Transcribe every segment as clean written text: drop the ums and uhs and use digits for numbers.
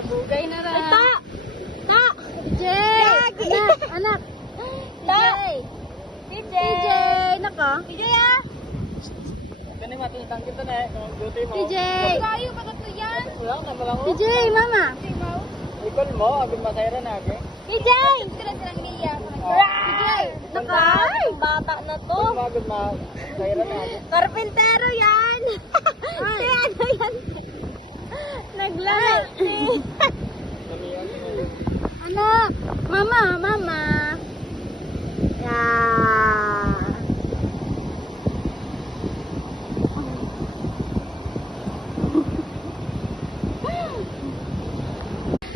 Sabugay na ra. Ay, ta! Ta! Jay! Anak! Jay! TJ! TJ! Naka? TJ ah! Kani matutang kita na duty mo. TJ! Kayo pa to yan? Wala na malang. TJ, mama! Ikol mo agad masayra na agi. TJ! Sila niya. TJ! Naka? Ay, bata na to. Ikol mo agad masayra na agi. Karpintero yan! Ay. Ano yan? Naglalati. Anak! Mama! Mama! Yeah!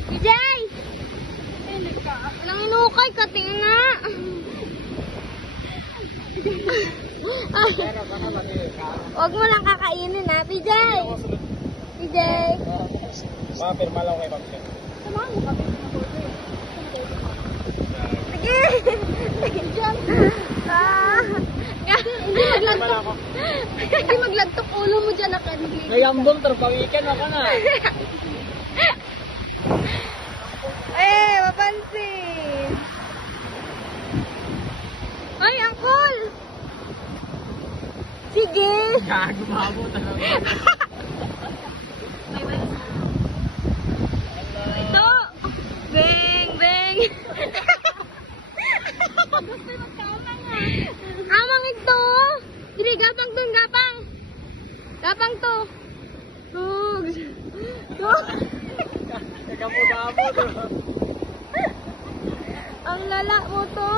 TJ! Walang inukay, kating na. Pero baka lagi ka. Huwag mo lang kakainin ha, TJ! TJ! Mapirma lang kay Pamsi. Samahan mo kami. Sige! Sige dyan! Hindi Wala ako. Hindi maglagtok ulo mo dyan, nakadili. Ngayambong terpawikan ako na. Eh, mapansin! Ay, angkol! Sige! Gago mamo talaga. Ito! Beng! Beng! Amang ito! Dili, gapang to, gapang! Gapang to! Hugs! Kamu-kamu. Ang lala mo to!